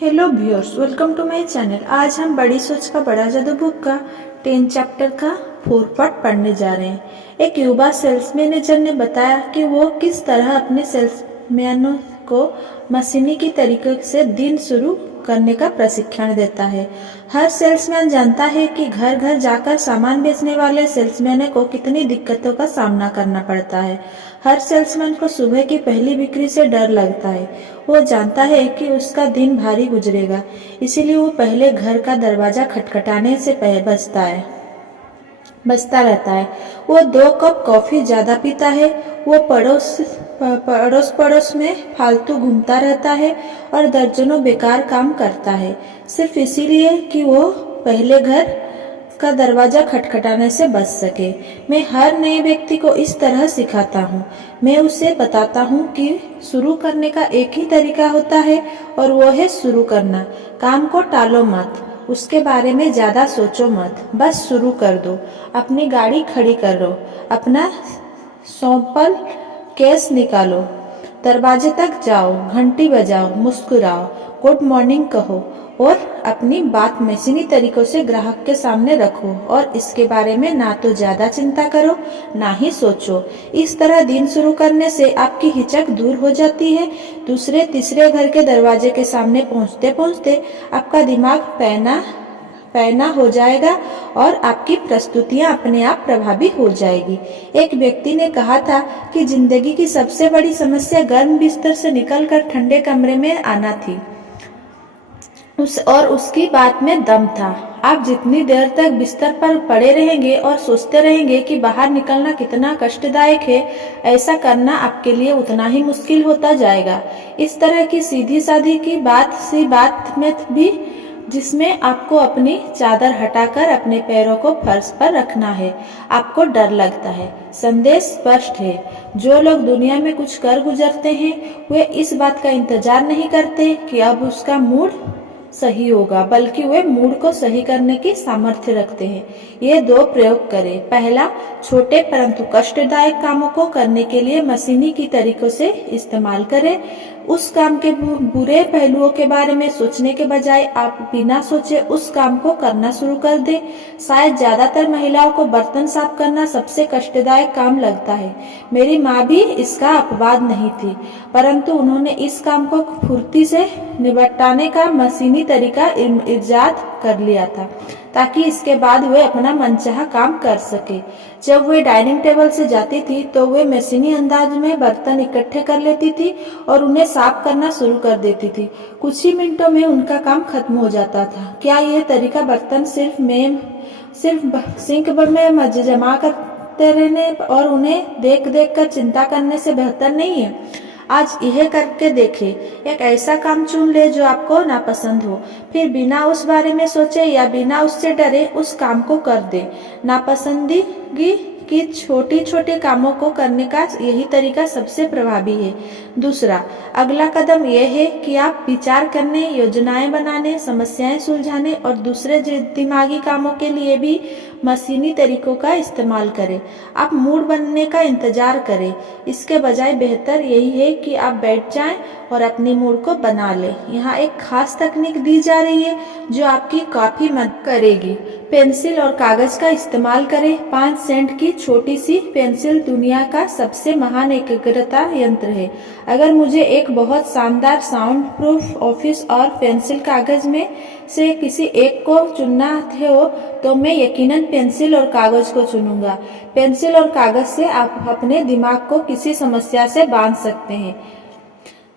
Hello viewers, welcome to my channel. आज हम बड़ी सोच का बड़ा जादू बुक का 10 चैप्टर का 4 पार्ट पढ़ने जा रहे हैं। एक युवा सेल्स मैनेजर ने बताया कि वो किस तरह अपने सेल्समैनों को मशीनी की तरीके से दिन शुरू करने का प्रशिक्षण देता है। हर सेल्समैन जानता है कि घर घर जाकर सामान बेचने वाले सेल्समैन को कितनी दिक्कतों का सामना करना पड़ता है। हर सेल्समैन को सुबह की पहली बिक्री से डर लगता है। वो जानता है कि उसका दिन भारी गुजरेगा, इसीलिए वो पहले घर का दरवाजा खटखटाने से बचता रहता है। वो 2 कप कॉफी ज्यादा पीता है। वो पड़ोस में फालतू घूमता रहता है और दर्जनों बेकार काम करता है, सिर्फ इसीलिए कि वो पहले घर का दरवाजा खटखटाने से बच सके। मैं हर नए व्यक्ति को इस तरह सिखाता हूँ। मैं उसे बताता हूँ कि शुरू करने का एक ही तरीका होता है और वो है शुरू करना। काम को टालो मत, उसके बारे में ज्यादा सोचो मत, बस शुरू कर दो। अपनी गाड़ी खड़ी करो, अपना सैंपल केस निकालो, दरवाजे तक जाओ, घंटी बजाओ, मुस्कुराओ, गुड मॉर्निंग कहो और अपनी बात मशीनी तरीकों से ग्राहक के सामने रखो और इसके बारे में ना तो ज्यादा चिंता करो ना ही सोचो। इस तरह दिन शुरू करने से आपकी हिचक दूर हो जाती है। दूसरे तीसरे घर के दरवाजे के सामने पहुंचते पहुंचते आपका दिमाग पैना हो जाएगा और आपकी प्रस्तुतियां अपने आप प्रभावी हो जाएगी। एक व्यक्ति ने कहा था कि जिंदगी की सबसे बड़ी समस्या गर्म बिस्तर से निकलकर ठंडे कमरे में आना थी। उसकी बात में दम था। आप जितनी देर तक बिस्तर पर पड़े रहेंगे और सोचते रहेंगे कि बाहर निकलना कितना कष्टदायक है, ऐसा करना आपके लिए उतना ही मुश्किल होता जाएगा। इस तरह की सीधी सादी की बात में भी, जिसमें आपको अपनी चादर हटाकर अपने पैरों को फर्श पर रखना है, आपको डर लगता है। संदेश स्पष्ट है। जो लोग दुनिया में कुछ कर गुजरते हैं, वे इस बात का इंतजार नहीं करते कि अब उसका मूड सही होगा, बल्कि वे मूड को सही करने की सामर्थ्य रखते हैं। ये 2 प्रयोग करें। पहला, छोटे परंतु कष्टदायक कामों को करने के लिए मशीनी की तरीकों से इस्तेमाल करें। उस काम के बुरे पहलुओं के बारे में सोचने के बजाय आप बिना सोचे उस काम को करना शुरू कर दें। शायद ज्यादातर महिलाओं को बर्तन साफ करना सबसे कष्टदायक काम लगता है। मेरी माँ भी इसका अपवाद नहीं थी, परंतु उन्होंने इस काम को फुर्ती से निपटाने का मशीनी तरीका इजाद कर लिया था, ताकि इसके बाद वे अपना मनचाहा काम कर सके। जब वे डाइनिंग टेबल से जाती थी तो वे मशीनी अंदाज में बर्तन इकट्ठे कर लेती थी और उन्हें साफ करना शुरू कर देती थी। कुछ ही मिनटों में उनका काम खत्म हो जाता था। क्या यह तरीका बर्तन सिर्फ सिंक में जमा करते रहने और उन्हें देख देख कर चिंता करने से बेहतर नहीं है? आज यह करके देखें। एक ऐसा काम चुन ले जो आपको नापसंद हो, फिर बिना उस बारे में सोचे या बिना उससे डरे उस काम को कर दे। नापसंदगी की छोटी छोटी कामों को करने का यही तरीका सबसे प्रभावी है। दूसरा, अगला कदम यह है कि आप विचार करने, योजनाएं बनाने, समस्याएं सुलझाने और दूसरे दिमागी कामों के लिए भी मशीनी तरीकों का इस्तेमाल करें। आप मूड बनने का इंतजार करें, इसके बजाय बेहतर यही है कि आप बैठ जाएं और अपनी मूड को बना लें। यहाँ एक खास तकनीक दी जा रही है जो आपकी काफी मदद करेगी। पेंसिल और कागज का इस्तेमाल करें। 5 सेंट की छोटी सी पेंसिल दुनिया का सबसे महान एकाग्रता यंत्र है। अगर मुझे एक बहुत शानदार साउंड प्रूफ ऑफिस और पेंसिल कागज में से किसी एक को चुनना हो तो मैं यकीनन पेंसिल और कागज को चुनूंगा। पेंसिल और कागज से आप अपने दिमाग को किसी समस्या से बांध सकते हैं।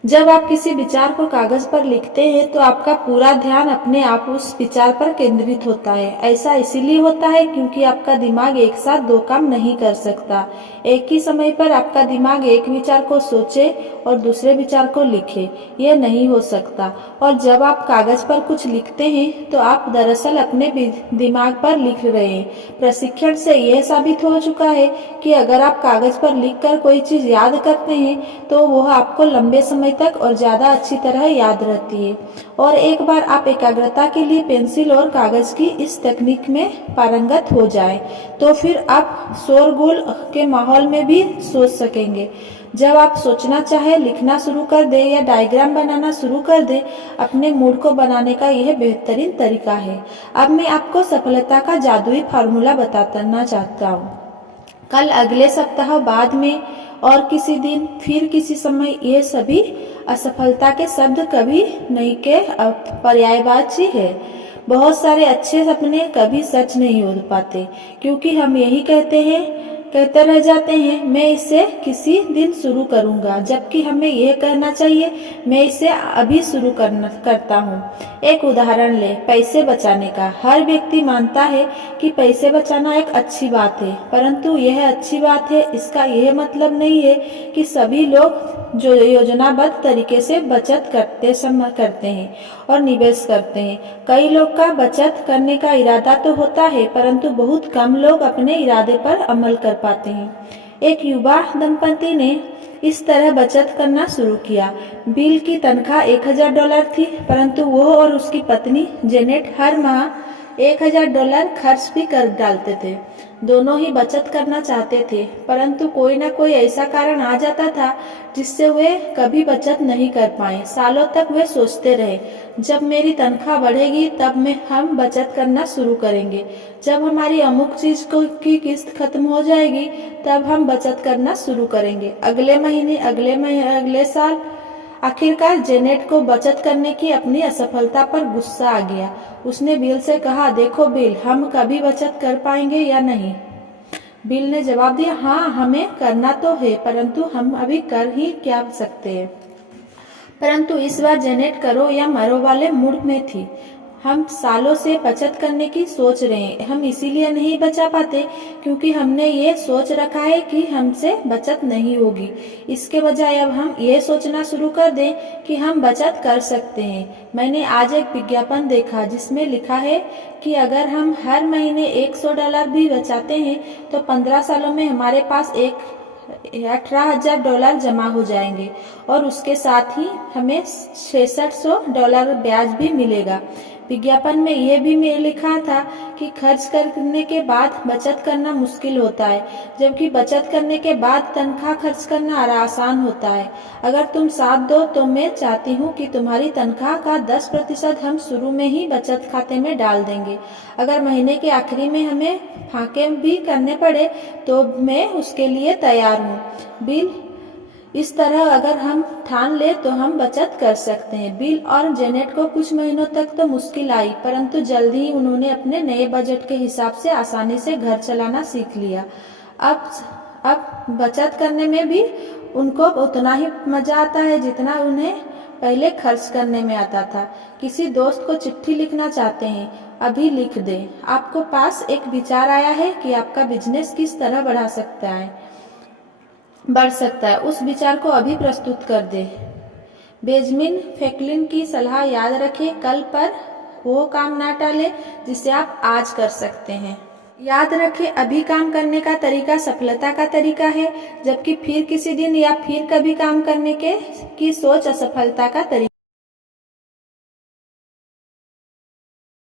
जब आप किसी विचार को कागज पर लिखते हैं तो आपका पूरा ध्यान अपने आप उस विचार पर केंद्रित होता है। ऐसा इसीलिए होता है क्योंकि आपका दिमाग एक साथ 2 काम नहीं कर सकता। एक ही समय पर आपका दिमाग एक विचार को सोचे और दूसरे विचार को लिखे, यह नहीं हो सकता। और जब आप कागज पर कुछ लिखते हैं तो आप दरअसल अपने दिमाग पर लिख रहे हैं। प्रशिक्षण से यह साबित हो चुका है कि अगर आप कागज पर लिखकर कोई चीज याद करते हैं तो वह आपको लंबे समय तक और ज्यादा अच्छी तरह याद रहती है। और एक बार आप एकाग्रता के लिए पेंसिल और कागज की इस तकनीक में पारंगत हो जाएं, तो फिर आप शोरगुल के माहौल में भी सोच सकेंगे। जब आप सोचना चाहे लिखना शुरू कर दे या डायग्राम बनाना शुरू कर दे, अपने मूड को बनाने का यह बेहतरीन तरीका है। अब मैं आपको सफलता का जादुई फार्मूला बताना चाहता हूँ। कल, अगले सप्ताह, बाद में और किसी दिन, फिर किसी समय, ये सभी असफलता के शब्द कभी नहीं के पर्यायवाची है। बहुत सारे अच्छे सपने कभी सच नहीं हो पाते क्योंकि हम यही कहते रह जाते हैं, मैं इसे किसी दिन शुरू करूंगा, जबकि हमें यह कहना चाहिए, मैं इसे अभी शुरू करता हूँ। एक उदाहरण ले, पैसे बचाने का। हर व्यक्ति मानता है कि पैसे बचाना एक अच्छी बात है, परंतु यह अच्छी बात है इसका यह मतलब नहीं है कि सभी लोग जो योजनाबद्ध तरीके से बचत करते हैं और निवेश करते हैं। कई लोग का बचत करने का इरादा तो होता है, परंतु बहुत कम लोग अपने इरादे पर अमल कर पाते हैं। एक युवा दंपति ने इस तरह बचत करना शुरू किया। बिल की तनख्वाह $1000 थी, परंतु वो और उसकी पत्नी जेनेट हर माह $1000 खर्च भी कर डालते थे। दोनों ही बचत करना चाहते थे, परंतु कोई ना कोई ऐसा कारण आ जाता था जिससे वे कभी बचत नहीं कर पाए। सालों तक वे सोचते रहे, जब मेरी तनख्वाह बढ़ेगी तब हम बचत करना शुरू करेंगे, जब हमारी अमुक चीज की किस्त खत्म हो जाएगी तब हम बचत करना शुरू करेंगे। अगले महीने, अगले साल, आखिरकार जेनेट को बचत करने की अपनी असफलता पर गुस्सा आ गया। उसने बिल से कहा, देखो बिल, हम कभी बचत कर पाएंगे या नहीं? बिल ने जवाब दिया, हाँ, हमें करना तो है, परंतु हम अभी कर ही क्या सकते हैं। परंतु इस बार जेनेट करो या मरो वाले मूड में थी। हम सालों से बचत करने की सोच रहे हैं। हम इसीलिए नहीं बचा पाते क्योंकि हमने ये सोच रखा है कि हमसे बचत नहीं होगी। इसके बजाय अब हम ये सोचना शुरू कर दें कि हम बचत कर सकते हैं। मैंने आज एक विज्ञापन देखा जिसमें लिखा है कि अगर हम हर महीने $100 भी बचाते हैं तो 15 सालों में हमारे पास $18,000 जमा हो जाएंगे और उसके साथ ही हमें $6600 ब्याज भी मिलेगा। विज्ञापन में यह भी लिखा था कि खर्च करने के बाद बचत करना मुश्किल होता है, जबकि बचत करने के बाद तनख्वाह खर्च करना आसान होता है। अगर तुम साथ दो तो मैं चाहती हूँ कि तुम्हारी तनख्वाह का 10% हम शुरू में ही बचत खाते में डाल देंगे। अगर महीने के आखिरी में हमें फाके भी करने पड़े तो मैं उसके लिए तैयार हूँ। बिल, इस तरह अगर हम ठान ले तो हम बचत कर सकते हैं। बिल और जेनेट को कुछ महीनों तक तो मुश्किल आई, परंतु जल्दी ही उन्होंने अपने नए बजट के हिसाब से आसानी से घर चलाना सीख लिया। अब बचत करने में भी उनको उतना ही मजा आता है जितना उन्हें पहले खर्च करने में आता था। किसी दोस्त को चिट्ठी लिखना चाहते हैं, अभी लिख दें। आपको पास एक विचार आया है कि आपका बिजनेस किस तरह बढ़ सकता है, उस विचार को अभी प्रस्तुत कर दे। बेंजामिन फ्रैंकलिन की सलाह याद रखें, कल पर वो काम ना टालें जिसे आप आज कर सकते हैं। याद रखें, अभी काम करने का तरीका सफलता का तरीका है, जबकि फिर किसी दिन या फिर कभी काम करने की सोच असफलता का तरीका।